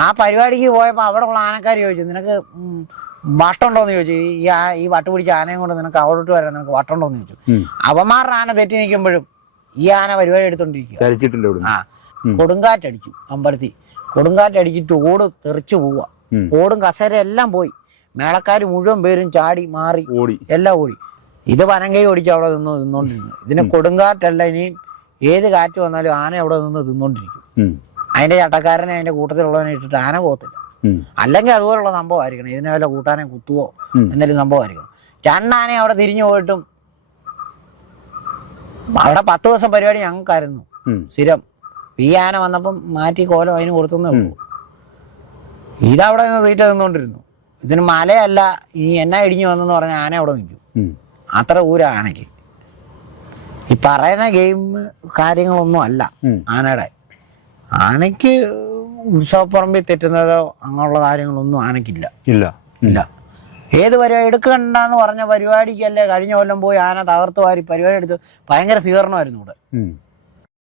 ആ പരിപാടിക്ക് പോയപ്പോൾ അവിടെ ഉള്ള ആനക്കാർ ചോദിച്ചു, നിനക്ക് വട്ടുണ്ടോന്ന് ചോദിച്ചു. ഈ വട്ട് പിടിച്ച ആനയും കൊണ്ട് നിനക്ക് അവിടോട്ട് വരാൻ നിനക്ക് വട്ടുണ്ടോന്ന് ചോദിച്ചു. അവന്മാരുടെ ആന തെറ്റി നിൽക്കുമ്പോഴും ഈ ആന പരിപാടി എടുത്തോണ്ടിരിക്കുക. ആ കൊടുങ്കാറ്റടിച്ചു അമ്പലത്തിൽ. കൊടുങ്കാറ്റടിച്ചിട്ട് ഓട് തെറിച്ചു പോവുക. ഓടും കസേര എല്ലാം പോയി. മേളക്കാർ മുഴുവൻ പേരും ചാടി മാറി എല്ലാം ഓടി. ഇത് പനങ്കൈ ഓടിച്ചു അവിടെ നിന്നോണ്ടിരുന്നു. ഇതിന് കൊടുങ്കാറ്റല്ല, ഇനിയും ഏത് കാറ്റ് വന്നാലും ആന അവിടെ നിന്ന് തിന്നോണ്ടിരിക്കും. അതിന്റെ ചട്ടക്കാരനെ അതിന്റെ കൂട്ടത്തിലുള്ളവനെ ഇട്ടിട്ട് ആന പോകത്തില്ല. അല്ലെങ്കിൽ അതുപോലുള്ള സംഭവമായിരിക്കണം. ഇതിനെ വല്ല കൂട്ടാനെ കുത്തുവോ എന്തെങ്കിലും സംഭവമായിരിക്കണം. രണ്ടാനയും അവിടെ തിരിഞ്ഞു പോയിട്ടും അവിടെ 10 ദിവസം പരിപാടി ഞങ്ങൾക്കായിരുന്നു സ്ഥിരം. ഈ ആന വന്നപ്പം മാറ്റി കോലം അതിന് കൊടുത്തുന്നേ ഉള്ളൂ. ഇതവിടെ നിന്ന് തീറ്റ നിന്നോണ്ടിരുന്നു. ഇതിന് മലയല്ല, ഇനി എന്നാ ഇടിഞ്ഞു വന്നെന്ന് പറഞ്ഞാൽ ആന അവിടെ നിൽക്കും. അത്ര ഊര ആനയ്ക്ക്. ഈ പറയുന്ന ഗെയിം കാര്യങ്ങളൊന്നും അല്ല ആനയുടെ. ആനയ്ക്ക് ഉത്സവപ്പറമ്പിൽ തെറ്റുന്നതോ അങ്ങനെയുള്ള കാര്യങ്ങളൊന്നും ആനയ്ക്കില്ല. ഇല്ല. ഏത് പരിപാടി എടുക്കണ്ടെന്ന് പറഞ്ഞ പരിപാടിക്കല്ലേ കഴിഞ്ഞ കൊല്ലം പോയി ആന തകർത്ത് വാരി പരിപാടി എടുത്ത് ഭയങ്കര സ്വീകരണമായിരുന്നു ഇവിടെ.